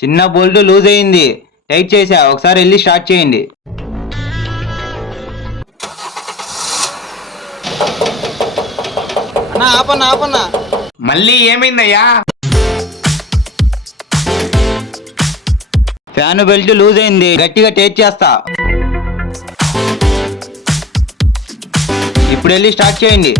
చిన్న bolt loose అయింది, tight చేసా, ఒకసారి వెళ్ళి స్టార్ట్ చేయండి. ఆపన్నా మళ్ళీ ఏమైందయ్యా? ఫ్యాన్ బెల్ట్ లూజ్ అయింది, గట్టిగా టైట్ చేస్తా. ఇప్పుడు వెళ్ళి స్టార్ట్ చేయండి.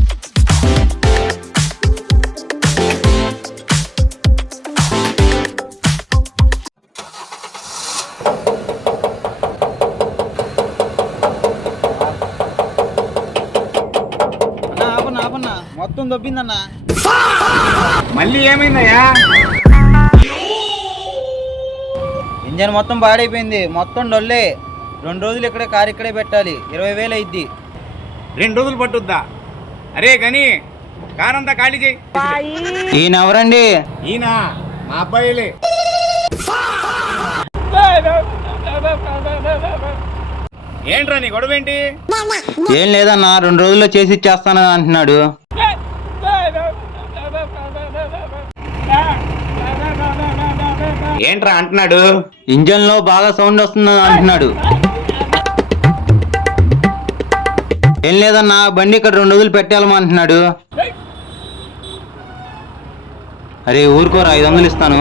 ఆపన్నా మొత్తం దొబ్బిందన్నా. మళ్ళీ ఏమైందయ్యా? ఇంజన్ మొత్తం పాడైపోయింది, మొత్తం డొల్లే. 2 రోజులు ఇక్కడే కారు ఇక్కడే పెట్టాలి, 20,000 అయిద్ది. 2 రోజులు పట్టుద్దా? అరే గని కారంతా ఖాళీ చేయి. ఈయన ఎవరండి? ఈయన మా అబ్బాయిలే. ఏంట్రా నీ గొడవ ఏంటి? ఏం లేదన్నా, 2 రోజుల్లో చేసి ఇచ్చేస్తానని అంటున్నాడు. ఏంట్రా అంటున్నాడు? ఇంజన్ లో బాగా సౌండ్ వస్తుందని అంటున్నాడు. ఏం లేదన్నా, బండి ఇక్కడ 2 రోజులు పెట్టాలమంటున్నాడు. అరే ఊరుకోరా, 500 ఇస్తాను.